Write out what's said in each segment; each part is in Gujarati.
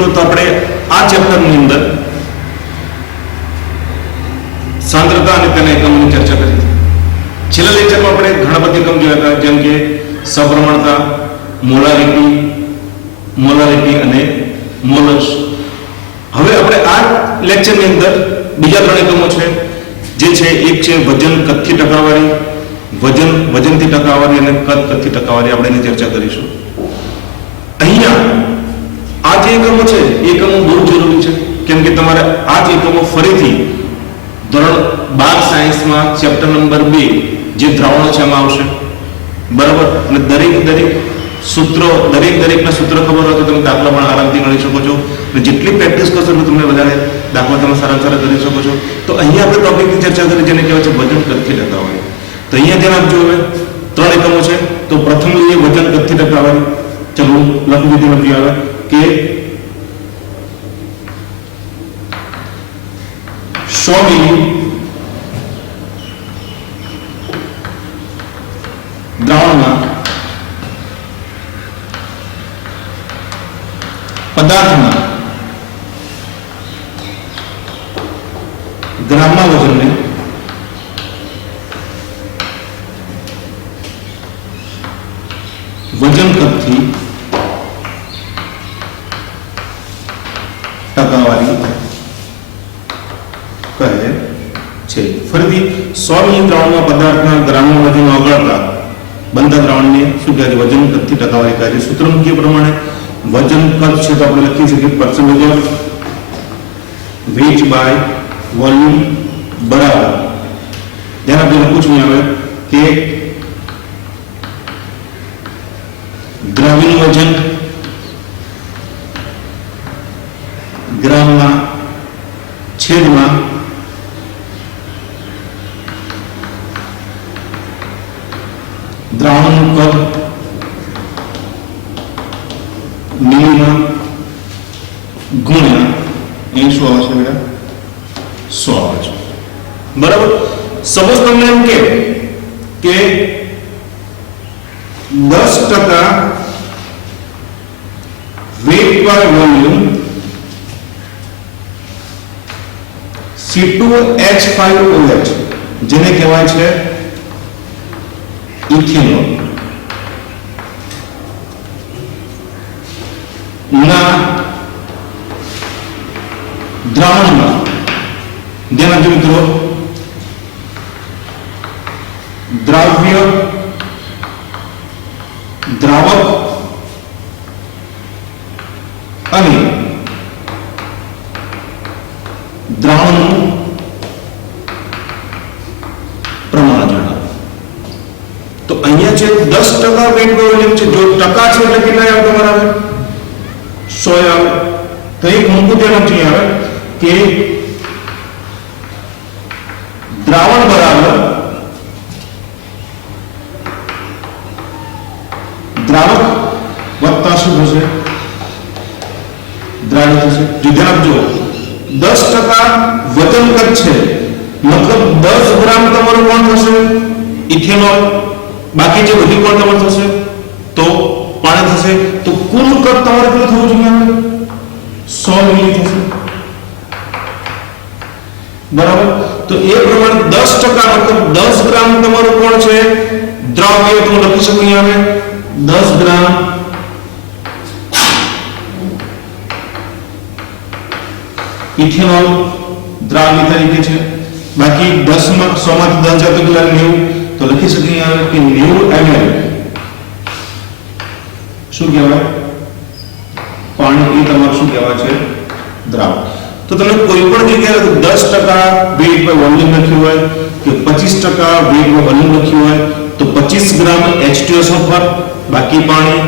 મિત્રો તો આપણે આ ચેપ્ટરની અંદર સાંદ્રતા અને તેના એકમોની ચર્ચા કરી. છેલ્લા લેક્ચરમાં આપણે ઘણા બધા એકમ જોયા હતા, જેમ કે સપ્રમાણતા, મોલારિટી અને મોલસ. હવે આપણે આ લેક્ચરની અંદર બીજા 3 એકમો છે, જે છે એક છે વજન કદથી ટકાવારી, વજનથી ટકાવારી અને કદ કદથી ટકાવારી. આપણે એની ચર્ચા કરીશું. અહીંયા આ જે એકમો છે એ એકમો બહુ જરૂરી છે, કેમ કે તમારે આ જ એકમો ફરીથી ધોરણ 12 સાયન્સમાં ચેપ્ટર નંબર 2 જે દ્રાવણો છે એમાં આવશે, બરાબર. અને દરેક સૂત્રો દરેકના સૂત્ર ખબર હોય તો તમે દાખલા પણ આરામથી ગણી શકો છો. અને જેટલી પ્રેક્ટિસ કરશો એટલું તમને વધારે દાખલા તમે સારા કરી શકો છો. તો અહીંયા આપણે ટોપિકની ચર્ચા કરી જેને કહેવાય છે વજન કદથી ટકાવારી. તો અહીંયા ધ્યાન આપજો. હવે 3 એકમો છે. તો પ્રથમ લઈએ વજન કદથી ટકાવારી. ચલો લખી આવે કે 100 મિલી દ્રાવણમાં પદાર્થના ગ્રામના વજનને વજન કદથી ટકાવારી કહે છે. ફરીથી 100 મિલી દ્રાવણમાં પદાર્થના ગ્રામના વજન ઓગળતા બનતા દ્રાવણને શું કહે છે? વજન કદથી ટકાવારી કહે છે. સૂત્ર મૂક્યા પ્રમાણે વજન કદ છે તો આપણે લખી શકીએ percentage of weight by volume બરાબર. ધ્યાન આપીને પૂછવું આવે કે દ્રવ્યનું વજન ગ્રામના છેદમાં દ્રાવણનું કદ મિલીમાં ગુણ્યા અહીં શું આવે છે બેટા? 100 આવે છે, બરાબર. સપોઝ તમને એમ કે 10% weight by volume C2H5OH જેને કહેવાય છે ઇથેનોલ ના દ્રાવણમાં, ધ્યાન આપજો મિત્રો, દ્રાવ્ય, દ્રાવક અને દ્રાવણનું પ્રમાણ જણાવો. તો અહીંયા છે 10% વેટ વોલ્યુમ છે. જો ટકા છે એટલે કેટલા આવે તમારા? 100 આવે. તો એક મૂળભૂત ધ્યાન આપજો આવે કે દ્રાવણ બરાબર દ્રાવક વત્તા શું થશે? દ્રાવ્ય થશે. જો ધ્યાન આપજો 10% વજન કદ છે, મતલબ 10 ગ્રામ તમારું કોણ થશે? ઇથેનોલ. બાકી જે બધી કોણ તમારું થશે? તો પાણી થશે. તો કુલ કદ તમારે કેટલું થવું જોઈએ? 100 મિલી થશે, બરાબર. તો એ પ્રમાણે 10% મતલબ 10 ગ્રામ તમારું કોણ છે? દ્રાવ્ય. તો લખી શકું અહીંયા 10 ગ્રામ ઇથેનોલ દ્રાવ્ય તરીકે છે. બાકી 10 માં 100 માંથી 10 જાય તો કેટલા? 90. તો લખી શકીએ કે 90 ml શું કહેવાય? પાણી. એ તમારું શું કહેવાય છે? દ્રાવક. તો તમે કોઈ પણ જગ્યાએ 10% વેટ પર વોલ્યુમ લખ્યું હોય કે 25% વેટ પર વોલ્યુમ લખ્યું હોય તો 25 ગ્રામ H2SO પર, બાકી પાણી.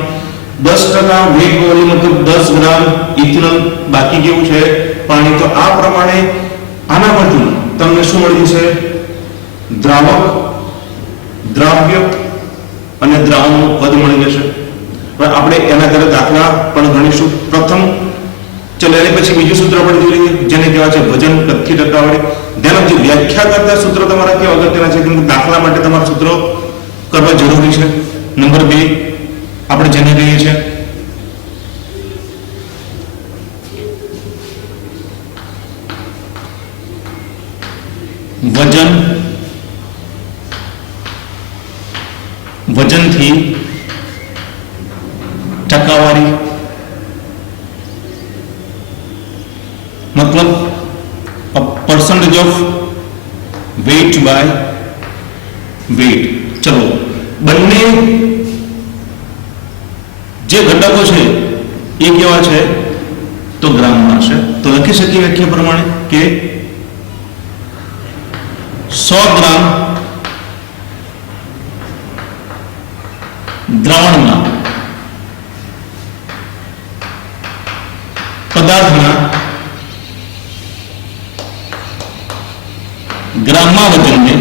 10% વેટ પર વોલ્યુમ મતલબ 10 ગ્રામ ઇથેનોલ, બાકી કેવું છે? પાણી. તો આ પ્રમાણે આના પરથી તમને શું મળી જશે? દ્રાવક, દ્રાવ્ય અને દ્રાવણનું પદ મળી જશે. હવે આપણે એના ઘરે દાખલા પણ ગણીશું. પ્રથમ ચલો એની પછી બીજું સૂત્ર આપણે જોઈ લઈએ જેને કહેવાય છે વજન કદથી ટકાવારી. ધ્યાન આપજો, વ્યાખ્યા કરતા સૂત્ર તમારા કેવા અગત્યના છે, કેમ કે દાખલા માટે તમારા સૂત્રો કરવા જરૂરી છે. નંબર 2 આપણે જેને કહીએ છીએ વજનથી ટકાવારી, मतलब percentage of weight by weight. चलो બંને જે ઘટકો છે એ કેવા છે તો ગ્રામમાં છે। તો લખી શકીએ વ્યાખ્યા પ્રમાણે કે 100 ગ્રામ દ્રાવણમાં પદાર્થના ગ્રામમાં વજનને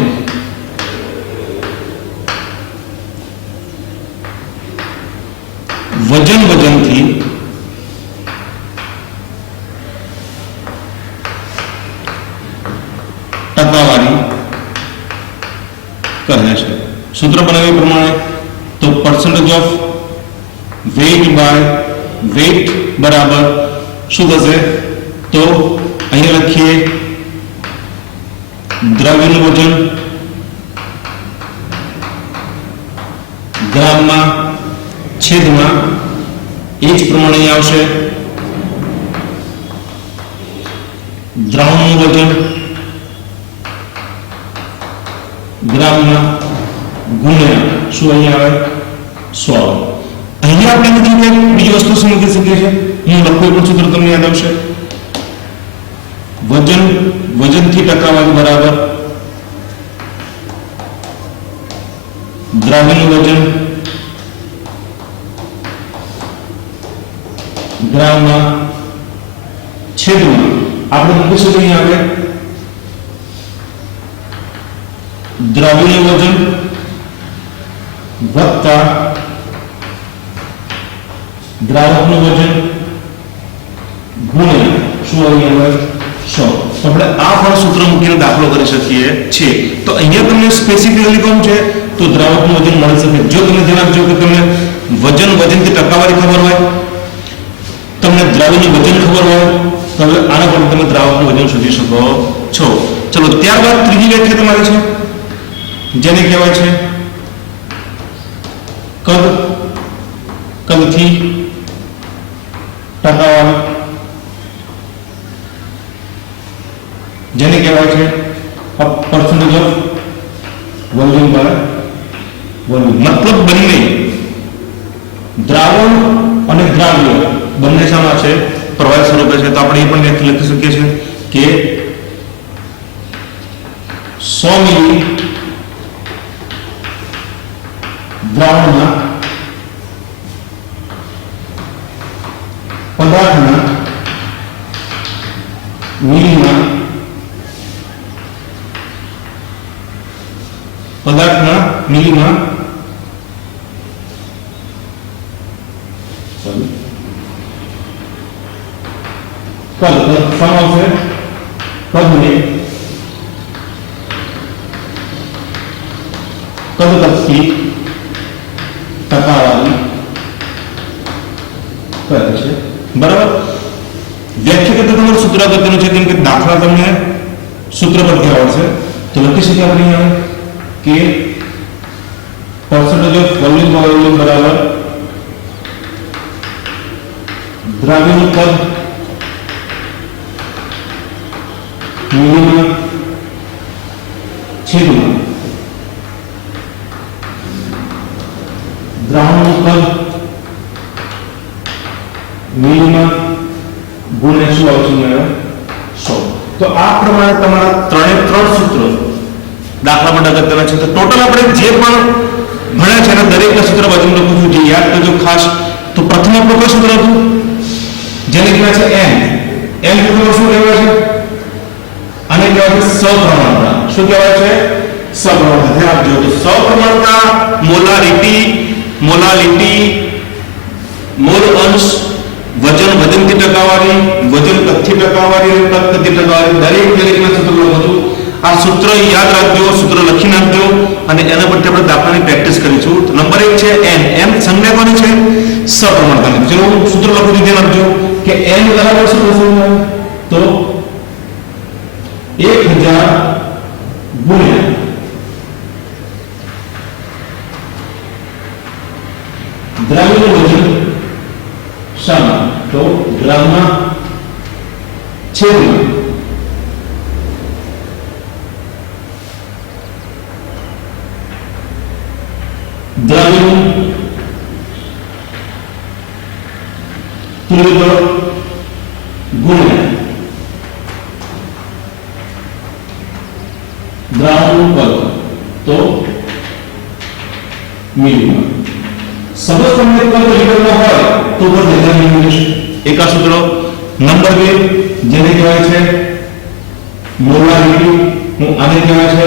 વજનથી ટકાવારી કહે છે। સૂત્ર બનાવ્યા પ્રમાણે તો percentage of weight by weight બરાબર શું થશે તો અહીંયા લખીએ દ્રવ્યનું વજન ગ્રામમાં છેદમાં એ જ પ્રમાણે અહીં આવશે દ્રાવણનું વજન ગ્રામમાં ગુણ્યા શું અહીંયા આવે 100। અહીંયા આપણે બીજી વસ્તુ શું મૂકી શકીએ છીએ, હું લખું પણ સૂત્ર તમને યાદ આવશે, વજનથી ટકાવારી બરાબર દ્રાવ્યનું વજન ગ્રામમાં છેદમાં આપણે મૂકી શકીએ આવે દ્રાવ્યનું વજન વત્તા દ્રાવકનું વજન ગુણ્યા શું અહીંયા આવે 100। તો આપણે આ પણ સૂત્ર મૂકીને દાખલો કરી શકીએ છીએ। તો અહીંયા તમને સ્પેસિફિકલી કોણ છે તો દ્રાવકનું વજન મળી શકે। જો તમે ધ્યાન આપજો કે તમને વજનથી ટકાવારી ખબર હોય, તમને દ્રાવ્યનું વજન ખબર હોય તો હવે આના પર તમે દ્રાવકનું વજન શોધી શકો છો। ચલો ત્યારબાદ ત્રીજી વ્યાખ્યા તમારી છે જેને કહેવાય છે કદથી ટકાવારી, જેને કહેવાય છે percentage of volume by volume. મતલબ બંને દ્રાવણ અને દ્રાવ્ય બંને શામાં છે પ્રવાહી સ્વરૂપે છે। તો આપણે એ પણ લખી શકીએ છીએ કે 100 મિલી દ્રાવણમાં પદાર્થના મિલીમાં કદથી ટકાવારી કહે છે। બરાબર, વ્યાખ્યા કરતા તમારું સૂત્ર અગત્યનું છે કેમ કે દાખલા તમને સૂત્ર પરથી આવડશે। તો લખી શકીએ આપણે અહીંયા કે પરસેન્ટેજ ઓફ વોલ્યુમ બરાબર દ્રાવ્યનું કદ મિલીમાં છેદમાં દ્રાવણનું કદ મિલીમાં ગુણ્યા શું આવશે 100। તો આ પ્રમાણે તમારા ત્રણે ત્રણ સૂત્રો દાખલા માટે અગત્યના છે। તો ટોટલ આપણે જે પણ ભણ્યા છે એના દરેકના સૂત્ર બાજુ લખું છું, જે યાદ કરજો ખાસ। તો પ્રથમ આપણું કયું સૂત્ર હતું જેને કહેવાય છે એમ સૂત્ર શું કહેવાય છે આને કહેવાય છે સપ્રમાણતા। શું કહેવાય છે સપ્રમાણતા। ધ્યાન આપજો કે સપ્રમાણતા મોલાલિટી મોલ અંશ વજનથી ટકાવારી, વજન કદથી ટકાવારી અને કદ કદથી ટકાવારી દરેકના સૂત્ર લખું છું। આ સૂત્ર યાદ રાખજો, સૂત્ર લખી નાખજો અને એના પરથી આપણે દાખલાની પ્રેક્ટિસ કરીશું। તો નંબર 1 છે એન સંજ્ઞા કોની છે સપ્રમાણતાની। ચલો હું સૂત્ર લખું છું, ધ્યાન આપજો કે એન બરાબર શું થશે તો 1000 ગુણ્યા દ્રાવ્યનું વજન શામાં? તો ગ્રામમાં છેદમાં દ્રાવ્યનું તુલ્ય ગુણ્યા દ્રાવણનું કદ તો મિલીમાં. સપોઝ તમને કદ લીટરમાં હોય તો પણ ધ્યાન રાખવું. એક આ સૂત્ર. નંબર 2 જેને કહેવાય છે મોલારિટી, હું આને કહેવાય છે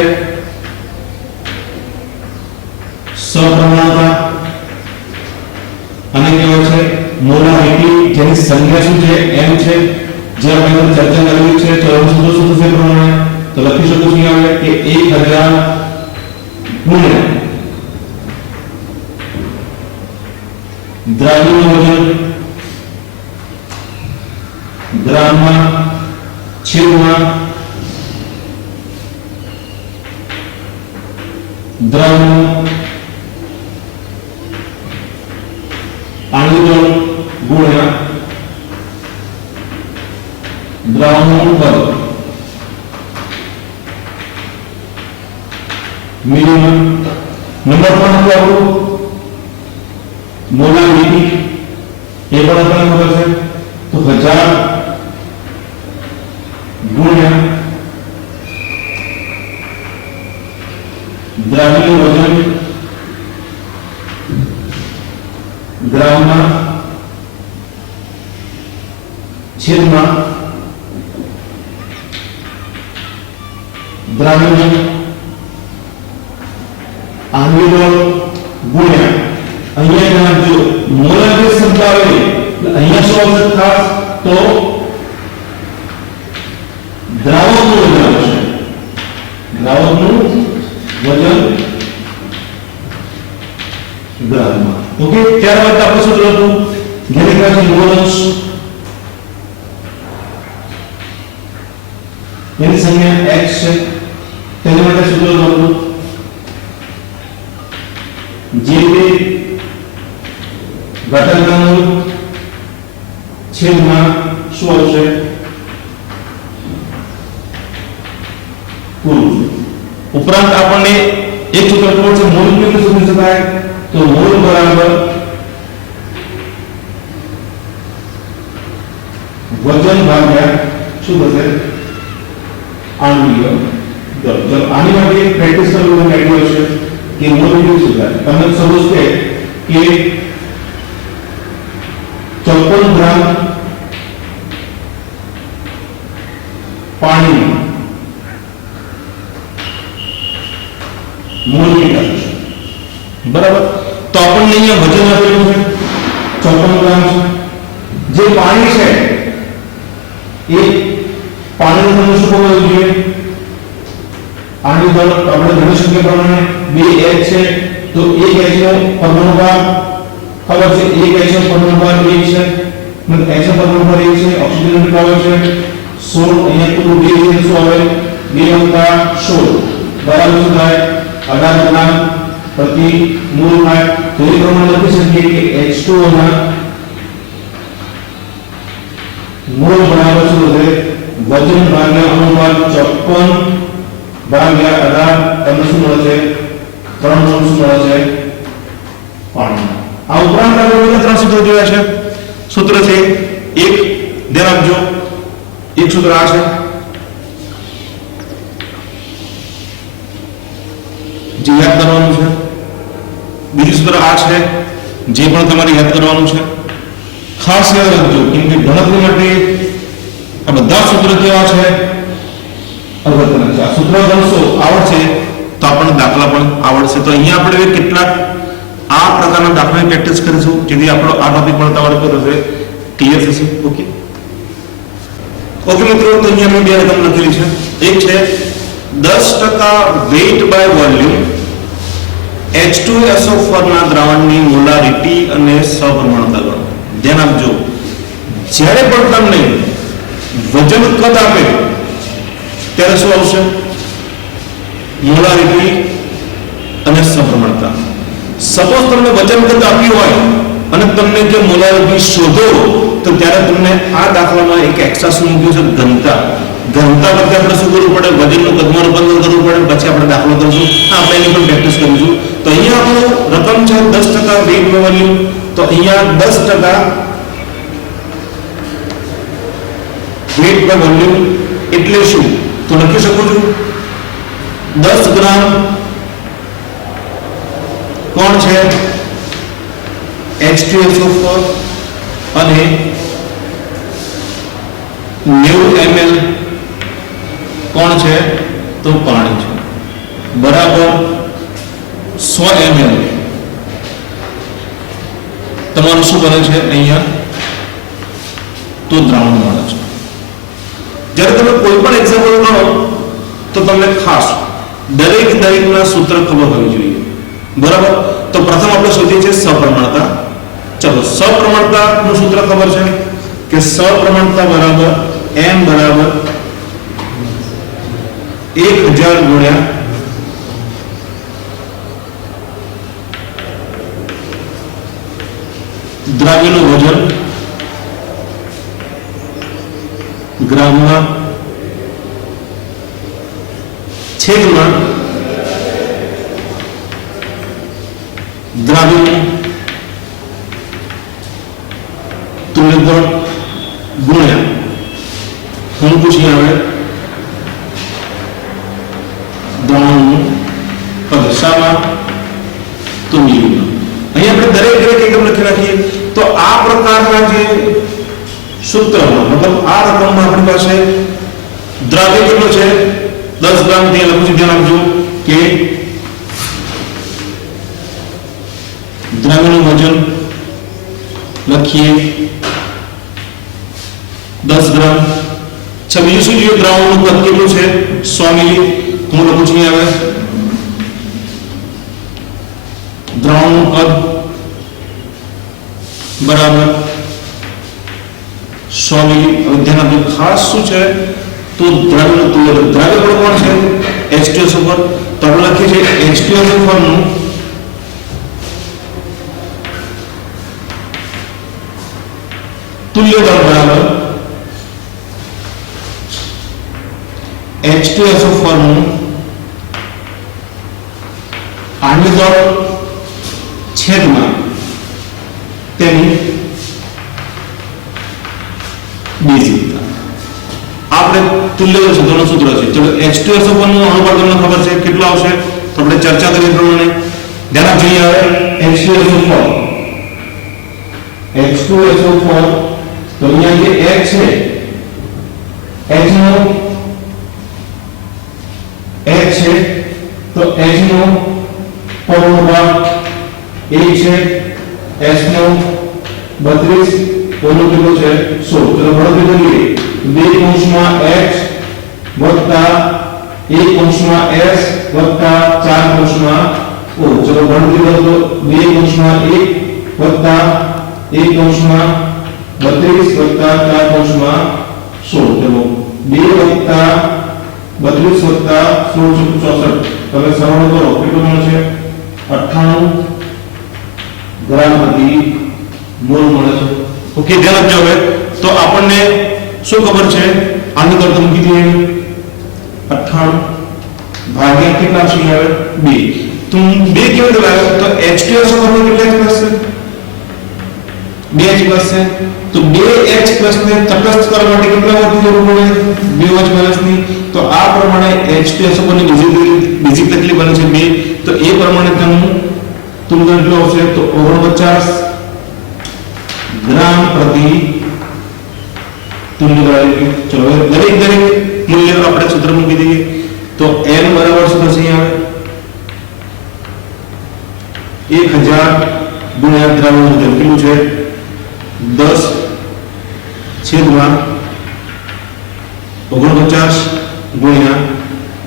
સપ્રમાણતા, આને કહેવાય છે મોલારિટી, જેની સંખ્યા શું છે? m છે. જે આપણે ચર્ચા કરી છે તો એનું સૂત્ર શું થશે પ્રમાણે? તો લખી શકું છું આવે કે 1000 ગુણ્યા દ્રાવ્યનું વજન ગ્રામમાં છેદમાં દ્રાવ્યનું આણ્વિક દળ ગુણ્યા દ્રાવણનું કદ મિલિયન. નંબર પણ આપણું મોલારિટી એ પણ આપણને ખબર છે તો 1000 ગુણ્યા દ્રાવ્યનું વજન ગ્રામમાં છેદમાં દ્રાવ્યનું આણ્વિક દળ ગુણ્યા અહીંયા જો મોલર જે શબ્દ આવે અહીંયા શું આવશે ખાસ? તો દ્રાવકનું વજન આવશે. દ્રાવકનું વજન ગ્રામમાં. ઓકે, ત્યારબાદ આપણે શું જોયું? જેને કહેવાય છે મોલસ, એની સંખ્યા x છે. તેના માટે સૂત્ર જોયું જે ઘટકનું છેદમાં શું આવશે? કુલ. ઉપરાંત આપણને એક સૂત્ર ખબર છે મોલ કેવી રીતે શોધી શકાય? તો મોલ બરાબર વજન ભાગ્યા શું થશે? આણ્વિક દળ. જો આની માટે પ્રેક્ટિસ કરવાનું આઈડિયા છે કે મોલ કેવી શોધાય. તમને સમજ કે 54 ગ્રામ પાણી મોલ મીટર છે. બરાબર. તો આપણને અહીંયા વજન આપેલું છે 54 ગ્રામ છે. જે પાણી છે એ પાણીનું વજન શું હોવું જોઈએ? આની દળ આપણે ગણી શકીએ પ્રમાણે 2h છે તો 1h નો પરમાણુ ભાગ ખબર છે 1h નો પરમાણુ ભાગ 1 છે, મતલબ h નો પરમાણુ ભાગ 1 છે. ઓક્સિજન નું પાવર છે 16. અહીંયા કુલ 2 છે શું આવે? 2 * 16 બરાબર શું થાય? 18 ગ્રામ પ્રતિ મોલ થાય. તો એ પ્રમાણે લખી શકીએ કે H2O ના મોલ બરાબર શું થશે? વજન ભાગ્યા અણુભાર 54 ભાગ્યા 18. તમને શું મળે છે? 3 મોલ શું મળે છે? પાણી. આ ઉપરાંત આપણે બીજા 3 સૂત્રો જોયા છે. સૂત્ર છે એક, ધ્યાન આપજો, એક સૂત્ર આ છે જે યાદ કરવાનું છે. બીજું સૂત્ર આ છે જે પણ તમારે યાદ કરવાનું છે. ખાસ યાદ રાખજો કેમ કે ગણતરી માટે આ બધા સૂત્ર કેવા છે? અગત્યના છે. આ સૂત્ર ગણશો આવડશે તો આપણને દાખલા પણ આવડશે. તો અહીંયા આપણે કેટલાક આ પ્રકારના દાખલાની પ્રેક્ટિસ કરીશું જેથી આપણો આ ટોપિક પણ તમારે પર હશે ક્લિયર થશે. ઓકે મિત્રો, તો અહીંયા મેં બે રકમ લખેલી છે. એક છે 10% વેઇટ બાય વોલ્યુમ H2SO4 ના દ્રાવણની મોલારિટી અને સપ્રમાણતા ગણો. ધ્યાન આપજો, જ્યારે પણ તમને વજન કદ આપે ત્યારે શું આવશે? મોલારિટી અને સપ્રમાણતા. સપોઝ તમને વજન કદ આપ્યું હોય અને તમને કે મોલારિટી શોધો, તો ત્યારે તમને આ દાખલામાં એક એક્સ્ટ્રા શું મૂક્યું છે? ઘનતા. ઘનતા વખતે આપણે શું કરવું પડે? વજનનું કદમાં રૂપાંતર કરવું પડે, પછી આપણે દાખલો કરીશું. આપણે એની પણ પ્રેક્ટિસ કરીશું. તો અહીંયા આપણું રકમ છે 10% વેઇટ વેલ્યુ. તો અહીંયા 10% વેઇટ વેલ્યુ એટલે શું? તો લખી શકું છું 10 ગ્રામ કોણ છે? H2SO4 અને 90 ml કોણ છે? તો પાણી છે, બરાબર 100 ml તમારું શું બને છે અહીંયા? તો દ્રાવણ મળે છે. જ્યારે તમે કોઈ પણ એક્ઝામ્પલ ગણો તો તમને ખાસ દરેકના સૂત્ર ખબર હોવી જોઈએ, બરાબર? તો પ્રથમ આપણે શોધીએ છીએ સપ્રમાણતા. ચલો, સપ્રમાણતા નું સૂત્ર ખબર છે કે સપ્રમાણતા બરાબર m બરાબર 1000 ગુણ્યા દ્રાવ્યનું વજન ગ્રામમાં છેદમાં દ્રાવ્યનું તુલ્યબળ ગુણ્યા હું પૂછી આવે દ્રાવણનું પદ. શામાં? તો મિલીમાં. અહીં આપણે દરેક એકમ લખી રાખીએ. તો આ પ્રકારના જે સૂત્રમાં, મતલબ આ રકમમાં આપણી પાસે દ્રાવ્ય કેટલો છે? 10 ગ્રામ. તે લખું છું, ધ્યાન આપજો કે દ્રાવ્યનું વજન લખીએ 10 ગ્રામ. બીજું શું જોઈએ? દ્રાવણનું કદ કેટલું છે? 100 મિલી. હું લખું છું હવે દ્રાવણનું કદ બરાબર 100 મિલી. હવે ધ્યાન આપજો, ખાસ શું છે? તો દ્રાવ્યનું તુલ્યબળ. દ્રાવ્ય બળ કોણ છે? H2SO4. તો આપણે લખીએ છીએ H2SO4 નું તુલ્યબળ બરાબર H2SO4 નું આણ્વિક દળ છેદમાં તેની બેઝિકતા. આપણે તુલ્યબળ શોધવાનું સૂત્ર છે. ચલો, H2SO4 નું અણુબળ તમને ખબર છે કેટલું આવશે? તો આપણે ચર્ચા કરીએ પ્રમાણે ધ્યાન આપજો. H2SO4 તો અહીંયા જે H છે, H નો H છે, તો H નો પરમાણુ ભાગ 1 છે, S નો 32, ઓનો કેટલો છે? 16. ચલો ગણતરી કરીએ. 2 કૌંસમાં H વત્તા 1 કૌંસમાં S વત્તા 4 કૌંસમાં O. ચલો ગણતરી કરો તો 2 કૌંસમાં 1 વત્તા 1 કૌંસમાં 32 વત્તા 4 કૌંસમાં 16. ચલો 2 વત્તા 32 વત્તા 16 64. તમે સરળ કરો કેટલું મળે છે? 98 ગ્રામ પ્રતિ મોલ મળે છે. ઓકે, ધ્યાન આપજો. હવે તો આપણને શું ખબર છે? આની તરફ મૂકી દઈએ 98 ભાગ્યા કેટલા છે? હવે 2. તો 2 કેવી રીતે લાવ્યો? તો H2SO4 નો કેટલા H+ છે? 2H+ છે. તો 2H+ ને તટસ્થ કરવા માટે કેટલા વધુ જરૂર પડે? 2H- ની. તો આ પ્રમાણે H2SO4 ની બીજી તકલીફ બને છે 2. તો એ પ્રમાણે તેનું તુલ્ય કેટલો આવશે? તો 49 ગ્રામ પ્રતિ તુલ્ય વાયુ. ચલો દરેક મૂલ્ય આપણે સૂત્ર મૂકી દઈએ. તો n બરાબર શું થશે? અહીંયા 1000 ગુણ્યા દ્રાવણનું વજન કેટલું છે? 10 છેદમાં 49 ગુણ્યા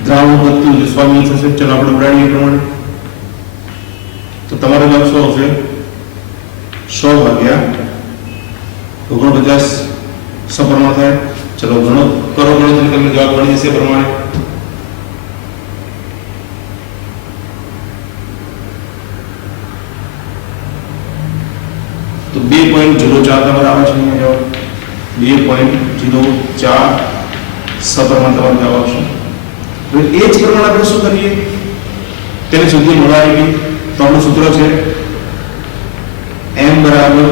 દ્રાવણનું વજન 100 મિલી થશે. ચલો આપણે ઉડાડીએ પ્રમાણે. તો તમારો જવાબ શું આવશે? 100 ભાગ્યા 49 સપ્રમાણ થાય. ચલો ગણો કરો, ગણતરી તમને જવાબ મળી જશે પ્રમાણે. તો 2.04 તમારે આવે છે અહીંયા જવાબ 2.04 સપ્રમાણ તમારો જવાબ આવશે. હવે એ જ પ્રમાણે આપણે શું કરીએ તેને સુધી મોલારિટી. તો આપણું સૂત્ર છે m બરાબર,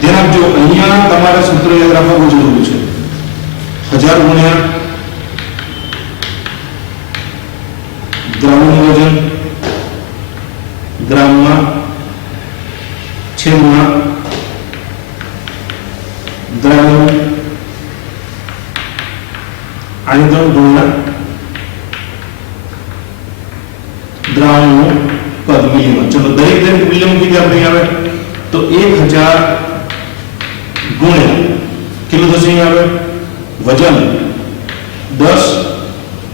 ધ્યાન આપજો અહીંયા તમારે સૂત્ર યાદ રાખવું જરૂરી છે. 1000 ગુણ્યા દ્રાવણનું વજન ગ્રામમાં છેદમાં દ્રાવણ આની ત્રણ ગુણ્યા દ્રાવણનું કદ મિલીમાં. ચલો દરેક મૂલ્ય મૂકી દે આપણે આવે તો 1000 ગુણ્યા કેટલું થશે અહીંયા આવે વજન 10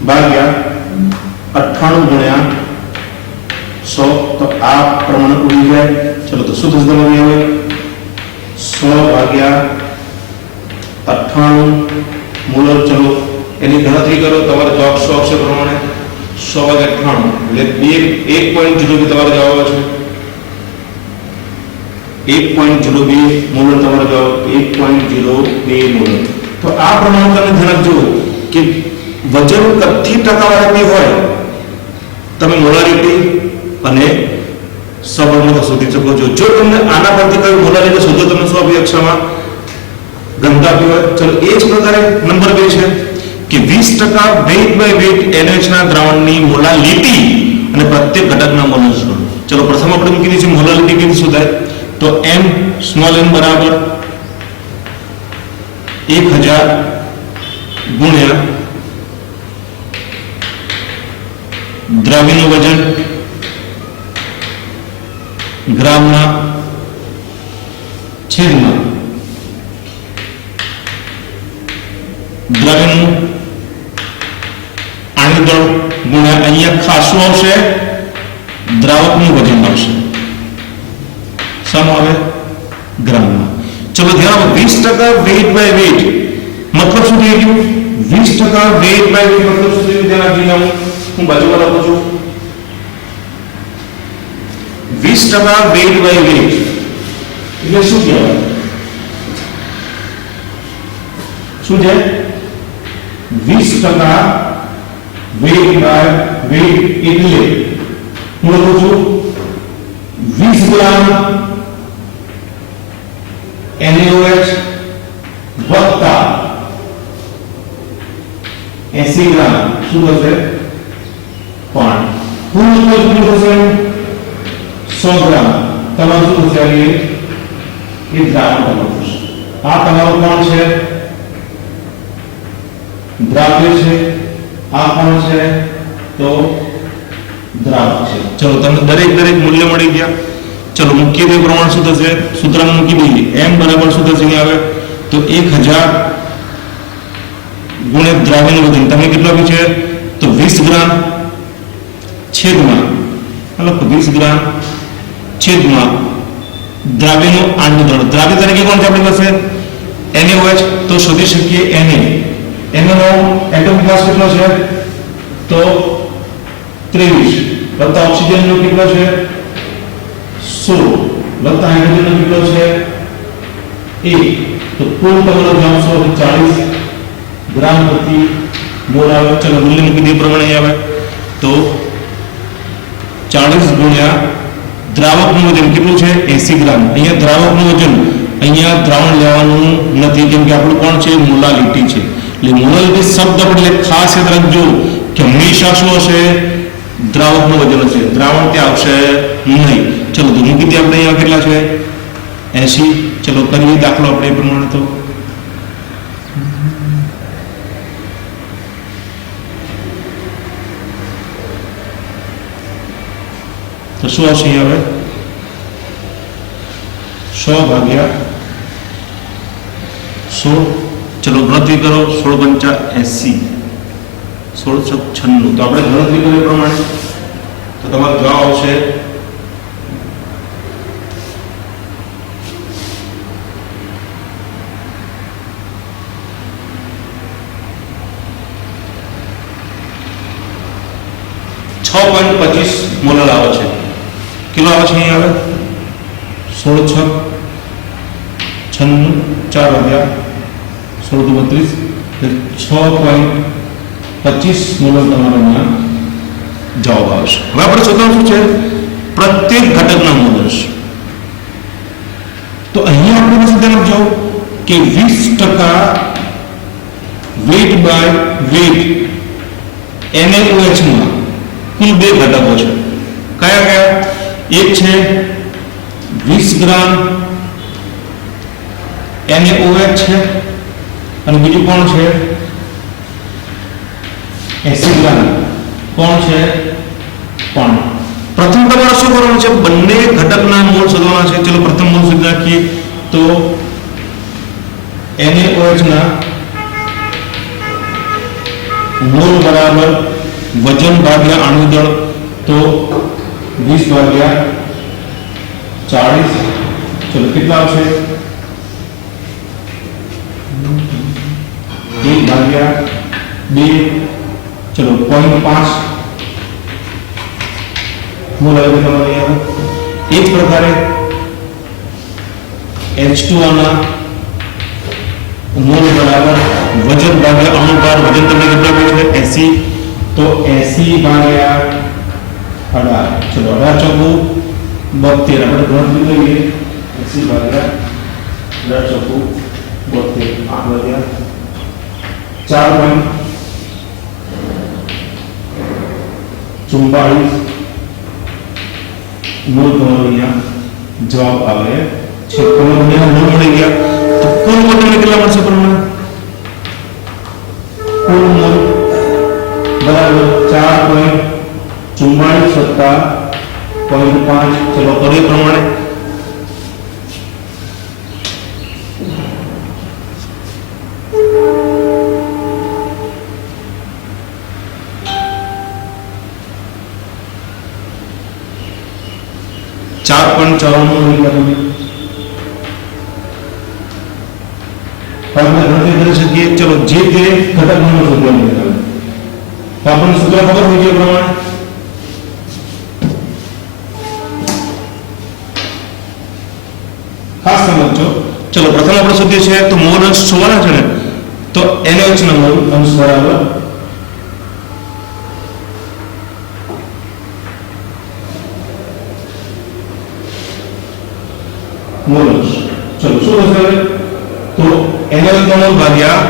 ભાગ્યા 98 ગુણ્યા 100. તો આ પ્રમાણે ઉડી જાય. ચલો તો શું થશે તમારે હવે 100 ભાગ્યા 98 મોલર. ચલો એની ગણતરી કરો. તમારે જવાબ 100 આવશે પ્રમાણે 100 ભાગ્યા 98 એટલે 1.02 તમારો જવાબ આવે છે. 1.02 મોલર તમારો જવાબ 1.02 મોલર. તો આ પ્રમાણે તમે ધ્યાન રાખજો કે વજન કથિત ટકાવારી હોય તમે મોલારિટી અને સબળતા શોધી શકો છો. જો તમને આના પરથી કઈ મોલારિટી શોધો તમને શું આપી અક્ષરમાં ઘનતા આપી હોય. ચલો એ જ પ્રકારે નંબર 2 છે કે 20% વેઇટ બાય વેઇટ NH ના દ્રાવણની મોલાલિટી અને પ્રત્યેક ઘટકના મોલર. ચલો પ્રથમ આપણે મૂકી દઈએ મોલાલિટી કેવી શોધાય તો m સ્મોલ m બરાબર 1000 ગુણ્યા દ્રવ્યનું વજન ગ્રામમાં છેદમાં દ્રવ્યનું આણ્વિક દળ ગુણ્યા અહીંયા ખાસું આવશે દ્રાવકનું વજન આવશે. શામાં આવે ગ્રામમાં. ચલો ધ્યાન આપો 20% વેઇટ બાય વેઇટ મતલબ શું થઈ ગયું 20% વેઇટ બાય વેઇટ મતલબ શું થઈ ગયું ધ્યાન આપજો. હું બાજુમાં લખું છું 20% વેઇટ બાય વેઇટ એટલે શું કહેવાય શું છે 20% વેઇટ બાય વેઇટ એટલે હું લખું છું 20 ગ્રામ NaOH વત્તા 80 ગ્રામ શું થશે પાણી. કુલ કેટલું થશે 100 ગ્રામ. તમારું શું થશે એ દ્રાવણ તમારું થશે. આ તમારું કોણ છે દ્રાવ્ય છે. આ કોણ છે તો દ્રાવક છે. ચલો તમને દરેક મૂલ્ય મળી ગયા. ચલો મૂકીએ તે પ્રમાણ શું થશે સૂત્રમાં મૂકી દઈએ m બરાબર શું થશે અહીં આવે તો 1000 ગુણ્યા દ્રાવ્યનું વજન તમે કેટલું આપ્યું છે તો 20 ગ્રામ છેદમાં મતલબ 20 ગ્રામ છેદમાં દ્રાવ્યનું આણ્વિક દળ. દ્રાવ્ય તરીકે કોણ છે આપણી પાસે NaOH. તો શોધી શકીએ Na નો એટોમિક માસ કેટલો છે તો 23 વત્તા ઓક્સિજનનો કેટલો છે 16 વત્તા હાઇડ્રોજનનો કેટલો છે 1. તો કુલ તમારો જવાબ 140 ગ્રામ પ્રતિ મોલ આવે. ચલો મૂલ્ય મૂકી દે પ્રમાણે આવે તો 40 ગુણ્યા દ્રાવકનું વજન કેટલું છે 80 ગ્રામ. અહીંયા દ્રાવકનું વજન અહીંયા દ્રાવણ લેવાનું નથી કેમ કે આપણું કોણ છે મોલાલિટી છે. એટલે મોલાલિટી શબ્દ આપણે ખાસ યાદ રાખજો કે હંમેશા શું હશે દ્રાવકનું વજન હશે દ્રાવણ ત્યાં આવશે નહીં. ચલો તો મૂકી દે આપણે અહીંયા કેટલા છે 80. ચલો કરીએ દાખલો આપણે એ પ્રમાણે. તો શું આવશે અહીં હવે 100 ભાગ્યા 16. ચલો ગણતરી કરો 16 × 80 1696. તો આપણે ગણતરી કરીએ પ્રમાણે તો તમારો જવાબ આવશે 6.25 મોલર આવે છે. કેટલો આવે છે અહીં આવે 16 6 96 4 વાગ્યા 16 × 32 6.25 મોલ તમારો અહીંયા જવાબ આવશે. હવે આપણે શોધવાનું શું છે? પ્રત્યેક ઘટકના મોલસ. તો અહીંયા આપણે શું ધ્યાન આપજો કે 20% વેટ બાય વેટ NaOH માં કુલ બે ઘટકો છે. કયા કયા? એક છે 20 ગ્રામ NaOH છે અને બીજું કોણ છે? 80 ગ્રામ કોણ છે? પાણી. પ્રથમ તમારે શું કરવાનું છે? બંને ઘટકના મોલ શોધવાના છે. ચલો પ્રથમ મોલ શોધી નાખીએ. તો NaOH ના મોલ બરાબર વજન ભાગ્યા અણુ દળ. તો 20 ભાગ્યા 40. ચલો કેટલા આવશે? 1 ભાગ્યા 2. ચલો 0.5 મોલ આવે તમારે અહીંયા. એ જ પ્રકારે H2O ના મોલ બરાબર વજન ભાગ્યા અણુભાર. વજન તમને કેટલા આપ્યું છે? 80. તો 80 ભાગ્યા 18. ચલો 18 ચોકું 72. આપણે ગણતરી કરીએ. 80 ભાગ્યા 18 ચોકું 72. 8 વાગ્યા 4.44 મોલ તમારો અહીંયા જવાબ આવે છે. તમને મોલ મળી ગયા. તો કુલ મોલ તમને કેટલા મળશે? પ્રમાણે કુલ મોલ બરાબર 4.44 વત્તા 0.5. ચલો કરીએ પ્રમાણે. ચાર પોઈન્ટ 54 ગણતરી કરી શકીએ. ચલો જે તે ઘટકનું સૂત્ર નીકળે. તો આપણને સૂત્ર ખબર હોય છે પ્રમાણે ખાસ સમજો. ચલો પ્રથમ આપણે શોધીએ છીએ તો મોલ અંશ જોવાના છે ને. તો NaOH ના મોલ અંશ બરાબર મોલ અંશ. ચલો શું થશે? તો NaOH નો મોલ ભાગ્યા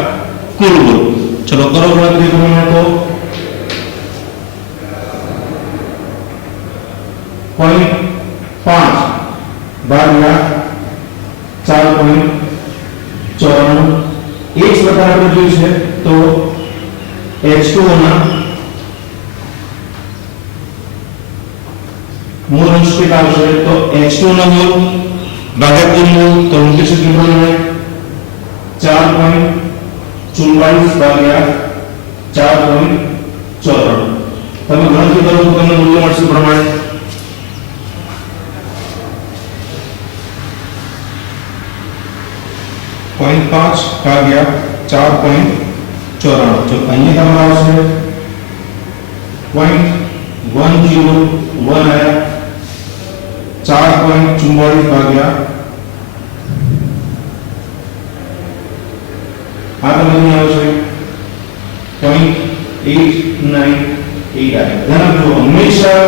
કુલ મોલ. ચલો કરો ગણતરી પ્રમાણે. તો 0.5 ભાગ્યા 4.94. એ જ પ્રકાર આપણે જોયું છે. તો H2O ના મોલ અંશ કેટલા આવશે? તો H2O ના મોલ ભાગ્યા કુલ મોલ. તો મૂકી શકીએ પ્રમાણે 4.44 ભાગ્યા 4.94. તમે ગણતરી કરો તો તમને મૂલ્ય મળશે પ્રમાણે 0.5 ભાગ્યા 4.94. જો અહીંયા તમારે આવશે 0.101 આયા. 4.44 ભાગ્યા આ તમને આવશે 0.898 આયા. ધ્યાન રાખજો હંમેશા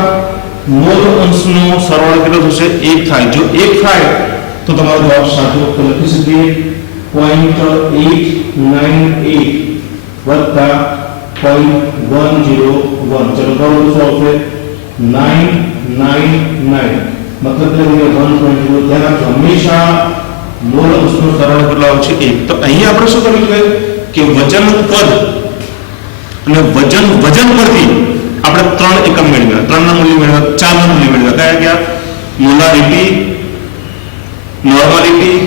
મોલ અંશનો સરવાળો કેટલો થશે? 1 થાય. જો 1 થાય તો તમારો જવાબ સાચો. તો લખી શકીએ 0.898 વત્તા 0.101. ચલો કરો તો શું આવશે? 999. મતલબ કે 1.0. ધ્યાન રાખજો હંમેશા મોલ અંશનો સરવાળો કેટલો આવે છે? 1. તો અહીંયા આપણે શું કર્યું છે કે વજન પદ અને વજન પરથી આપણે 3 એકમ મેળવ્યા. 3 ના મૂલ્ય મેળવ્યા. 4 ના મૂલ્ય મેળવ્યા. કયા કયા? મોલારિટી, નોર્માલિટી,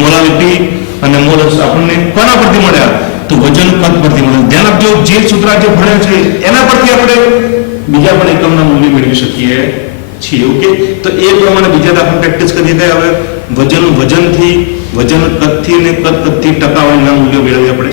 મોલારિટી અને મોલ અંશ આપણને કોના પરથી મળ્યા? તો વજન પદ પરથી મળ્યા. ધ્યાન આપજો જે સૂત્ર જે ભણ્યા છે એના પરથી આપણે બીજા પણ એકમના મૂલ્ય મેળવી શકીએ છીએ. ઓકે. તો એ પ્રમાણે બીજા દાખલા પ્રેક્ટિસ કરીએ. હવે વજનથી, વજન કદથી અને કદથી ટકાવારીના મૂલ્યો મેળવીએ આપણે.